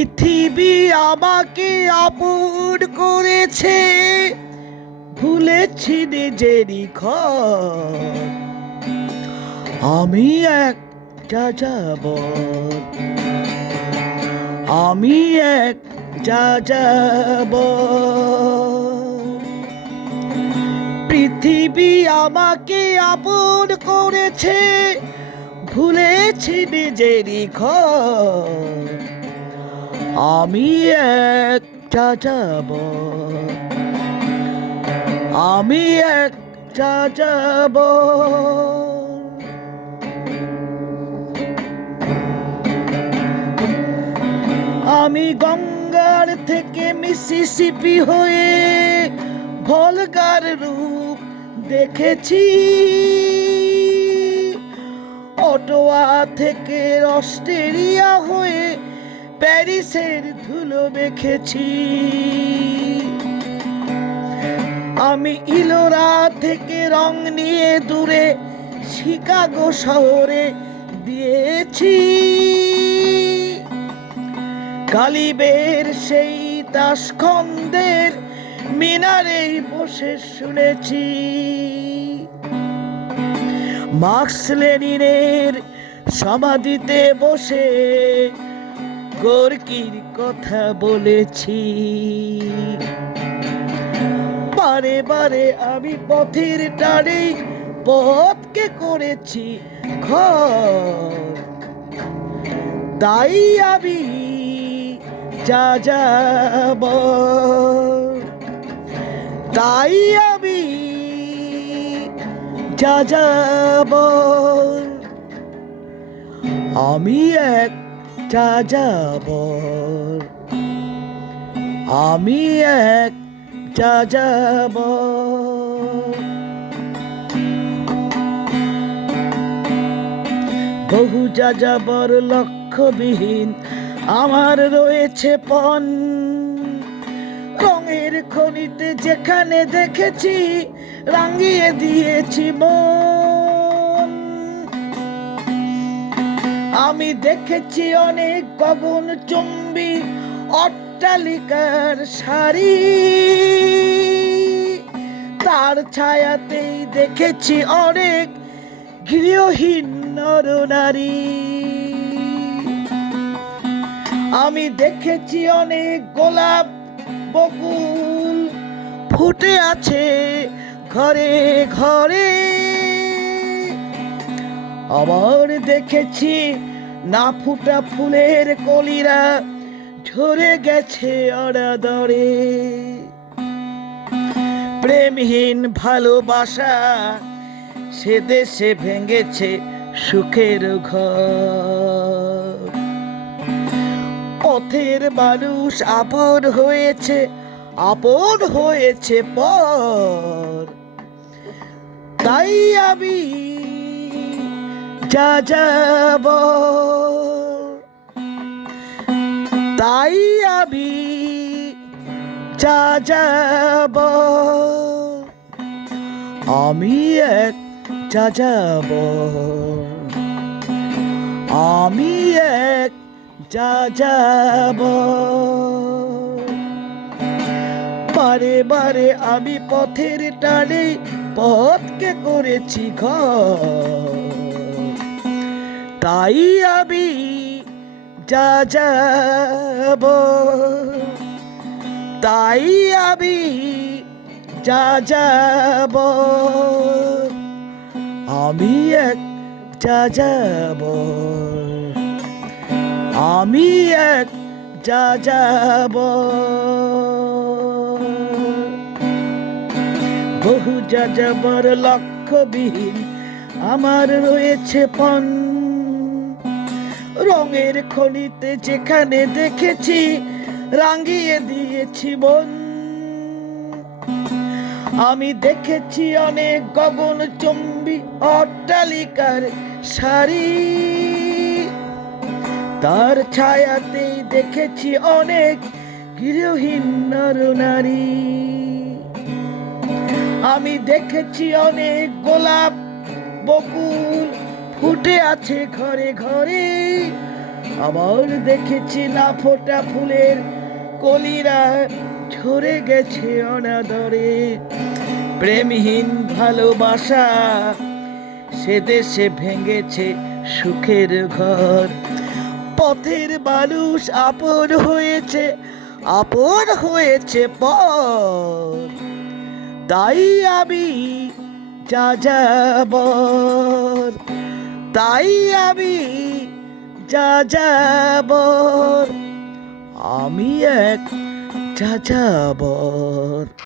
পৃথিবী আমাকে আপন করেছে, ভুলেছি নিজেরই ঘর। আমি এক যাযাবর, আমি এক যাযাবর। পৃথিবী আমাকে আপন করেছে, ভুলেছি নিজেরই ঘর। আমি এক যাযাবর, আমি এক যাযাবর। আমি গঙ্গার থেকে মিসিসিপি হয়ে ভলগার রূপ দেখেছি, অটোয়া থেকে অস্ট্রেলিয়া হয়ে প্যারিসের ধুলো মেখেছি। আমি ইলোরা থেকে রং নিয়ে দূরে শিকাগো শহরে দিয়েছি। গালিবের সেই তাসখন্দের মিনারে বসে শুনেছি। মার্কস লেনিনের সমাধিতে বসে গোর্কির কথা বলেছি। বারে বারে আমি পথের টানে পথকে করেছি ঘর। তাই আমি যাযাবর, তাই আমি যাযাবর। আমি এক যাযাবর, আমি এক যাযাবর। বহু যাযাবর লক্ষ্যবিহীন আমার রয়েছে পণ। রঙের খনিতে যেখানে দেখেছি রাঙিয়ে দিয়েছি মন। আমি দেখেছি অনেক গগনচুম্বী অট্টালিকার সারি, তার ছায়াতেই দেখেছি অনেক গৃহহীন নরনারী। আমি দেখেছি অনেক গোলাপ বকুল ফুটে আছে ঘরে ঘরে। আবার দেখেছি না ফুটা ফুলের কলিরা ঝরে গেছে অনাদরে। প্রেমহীন ভালোবাসা সে দেশে ভেঙেছে সুখের ঘর। পথের মানুষ আপন হয়েছে পর। তাই আমি যাযাবর, তাই আমি যাযাবর। আমি এক যাযাবর, আমি এক যাযাবর। বারে বারে আমি পথের টানে পথকে করেছি ঘর। তাই আমি যাযাবর, তাই আমি যাযাবর। আমি এক যাযাবর, আমি এক যাযাবর। বহু যাযাবর লক্ষ্যবিহীন আমার রয়েছে পণ। রঙের খনিতে যেখানে দেখেছি রাঙিয়ে দিয়েছি মন। আমি দেখেছি অনেক গগনচুম্বী অট্টালিকার সারি, তার ছায়াতেই দেখেছি অনেক গৃহহীন নরনারী। আমি দেখেছি অনেক গোলাপ বকুল ফুটে আছে ঘরে ঘরে। আবার দেখেছি না ফোটা ফুলের কলিরা ঝরে গেছে অনাদরে। প্রেমহীন ভালোবাসা সে দেশে ভেঙেছে সুখের ঘর। পথের মানুষ আপন হয়েছে পর। তাই আমি যাযাবর, তাই আমি যাযাবর, আমি এক যাযাবর।